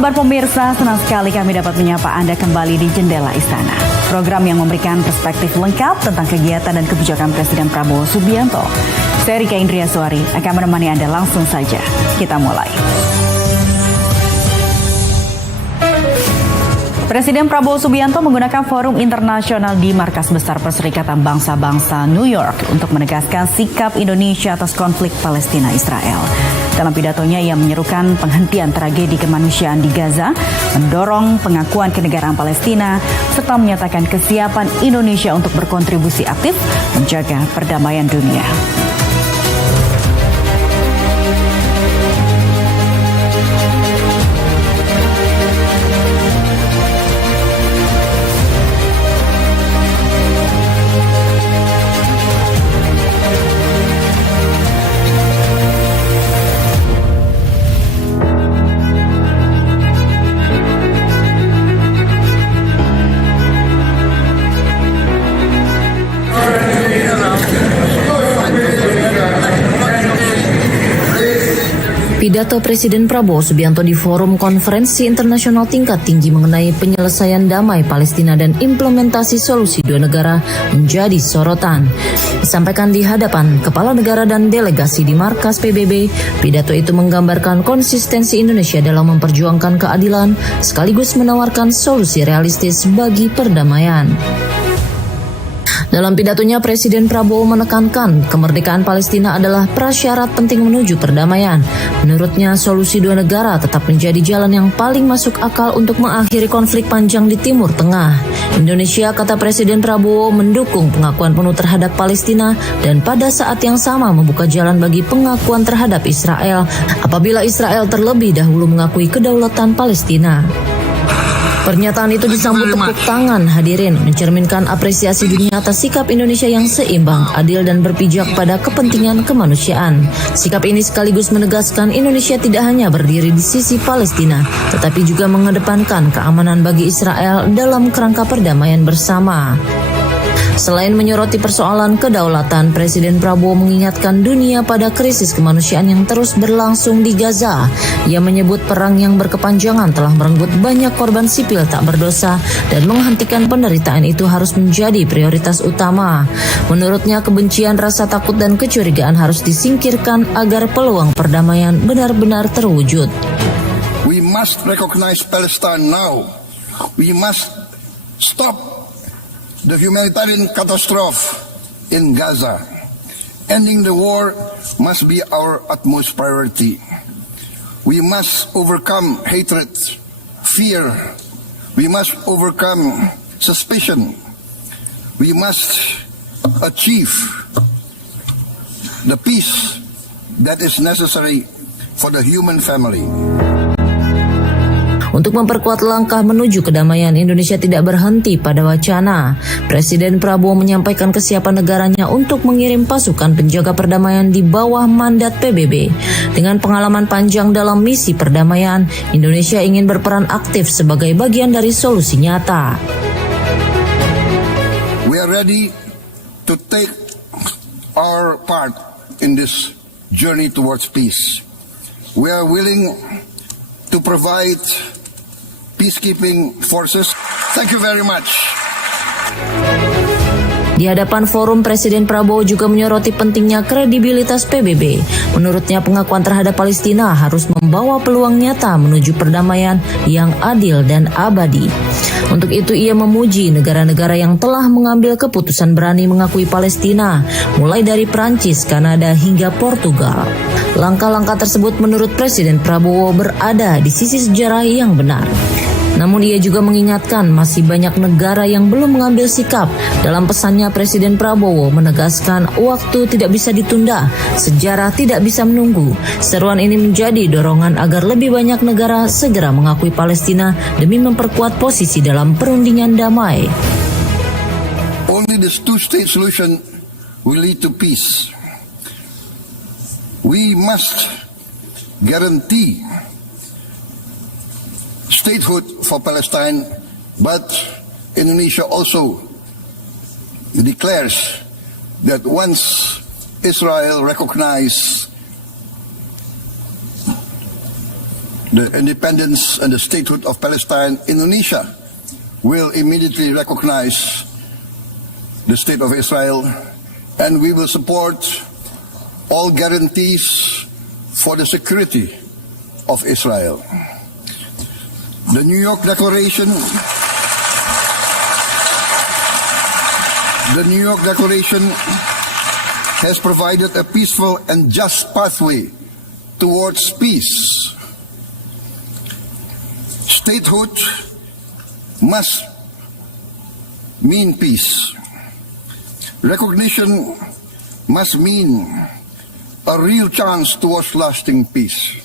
kabar pemirsa? Senang sekali kami dapat menyapa Anda kembali di Jendela Istana. Program yang memberikan perspektif lengkap tentang kegiatan dan kebijakan Presiden Prabowo Subianto. Saya Rika Indriaswari akan menemani Anda langsung saja. Kita mulai. Presiden Prabowo Subianto menggunakan forum internasional di Markas Besar Perserikatan Bangsa-Bangsa New York untuk menegaskan sikap Indonesia atas konflik Palestina-Israel. Dalam pidatonya, ia menyerukan penghentian tragedi kemanusiaan di Gaza, mendorong pengakuan kenegaraan Palestina, serta menyatakan kesiapan Indonesia untuk berkontribusi aktif menjaga perdamaian dunia. Pidato Presiden Prabowo Subianto di Forum Konferensi Internasional Tingkat Tinggi mengenai penyelesaian damai Palestina dan implementasi solusi dua negara menjadi sorotan. Disampaikan di hadapan kepala negara dan delegasi di markas PBB, pidato itu menggambarkan konsistensi Indonesia dalam memperjuangkan keadilan sekaligus menawarkan solusi realistis bagi perdamaian. Dalam pidatonya, Presiden Prabowo menekankan kemerdekaan Palestina adalah prasyarat penting menuju perdamaian. Menurutnya, solusi dua negara tetap menjadi jalan yang paling masuk akal untuk mengakhiri konflik panjang di Timur Tengah. Indonesia, kata Presiden Prabowo, mendukung pengakuan penuh terhadap Palestina dan pada saat yang sama membuka jalan bagi pengakuan terhadap Israel apabila Israel terlebih dahulu mengakui kedaulatan Palestina. Pernyataan itu disambut tepuk tangan hadirin, mencerminkan apresiasi dunia atas sikap Indonesia yang seimbang, adil dan berpijak pada kepentingan kemanusiaan. Sikap ini sekaligus menegaskan Indonesia tidak hanya berdiri di sisi Palestina, tetapi juga mengedepankan keamanan bagi Israel dalam kerangka perdamaian bersama. Selain menyoroti persoalan kedaulatan, Presiden Prabowo mengingatkan dunia pada krisis kemanusiaan yang terus berlangsung di Gaza. Ia menyebut perang yang berkepanjangan telah merenggut banyak korban sipil tak berdosa dan menghentikan penderitaan itu harus menjadi prioritas utama. Menurutnya, kebencian, rasa takut dan kecurigaan harus disingkirkan agar peluang perdamaian benar-benar terwujud. We must recognize Palestine now. We must stop the humanitarian catastrophe in Gaza. Ending the war must be our utmost priority. We must overcome hatred, fear. We must overcome suspicion. We must achieve the peace that is necessary for the human family. Untuk memperkuat langkah menuju kedamaian, Indonesia tidak berhenti pada wacana. Presiden Prabowo menyampaikan kesiapan negaranya untuk mengirim pasukan penjaga perdamaian di bawah mandat PBB. Dengan pengalaman panjang dalam misi perdamaian, Indonesia ingin berperan aktif sebagai bagian dari solusi nyata. We are ready to take our part in this journey towards peace. We are willing to provide peacekeeping forces. Thank you very much. Di hadapan forum, Presiden Prabowo juga menyoroti pentingnya kredibilitas PBB. Menurutnya, pengakuan terhadap Palestina harus membawa peluang nyata menuju perdamaian yang adil dan abadi. Untuk itu, ia memuji negara-negara yang telah mengambil keputusan berani mengakui Palestina, mulai dari Prancis, Kanada, hingga Portugal. Langkah-langkah tersebut menurut Presiden Prabowo berada di sisi sejarah yang benar. Namun ia juga mengingatkan masih banyak negara yang belum mengambil sikap. Dalam pesannya, Presiden Prabowo menegaskan waktu tidak bisa ditunda, sejarah tidak bisa menunggu. Seruan ini menjadi dorongan agar lebih banyak negara segera mengakui Palestina demi memperkuat posisi dalam perundingan damai. Only this two-state solution will lead to peace. We must guarantee statehood for Palestine, but Indonesia also declares that once Israel recognizes the independence and the statehood of Palestine, Indonesia will immediately recognize the state of Israel, and we will support all guarantees for the security of Israel. The New York Declaration has provided a peaceful and just pathway towards peace. Statehood must mean peace. Recognition must mean a real chance towards lasting peace.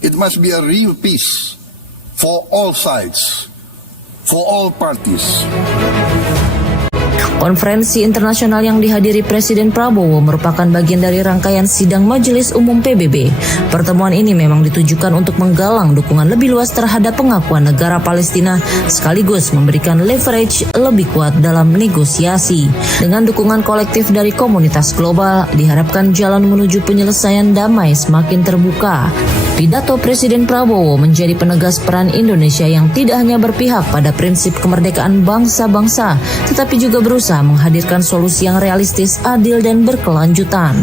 It must be a real peace for all sides, for all parties. Konferensi internasional yang dihadiri Presiden Prabowo merupakan bagian dari rangkaian sidang Majelis Umum PBB. Pertemuan ini memang ditujukan untuk menggalang dukungan lebih luas terhadap pengakuan negara Palestina, sekaligus memberikan leverage lebih kuat dalam negosiasi. Dengan dukungan kolektif dari komunitas global, diharapkan jalan menuju penyelesaian damai semakin terbuka. Pidato Presiden Prabowo menjadi penegas peran Indonesia yang tidak hanya berpihak pada prinsip kemerdekaan bangsa-bangsa, tetapi juga berusaha menghadirkan solusi yang realistis, adil, dan berkelanjutan.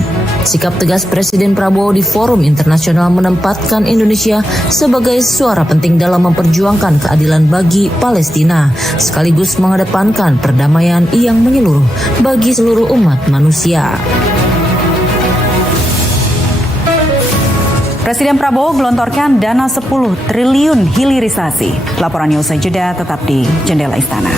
Sikap tegas Presiden Prabowo di forum internasional menempatkan Indonesia sebagai suara penting dalam memperjuangkan keadilan bagi Palestina, sekaligus mengedepankan perdamaian yang menyeluruh bagi seluruh umat manusia. Presiden Prabowo gelontorkan dana 10 triliun hilirisasi. Laporannya usai jeda, tetap di Jendela Istana.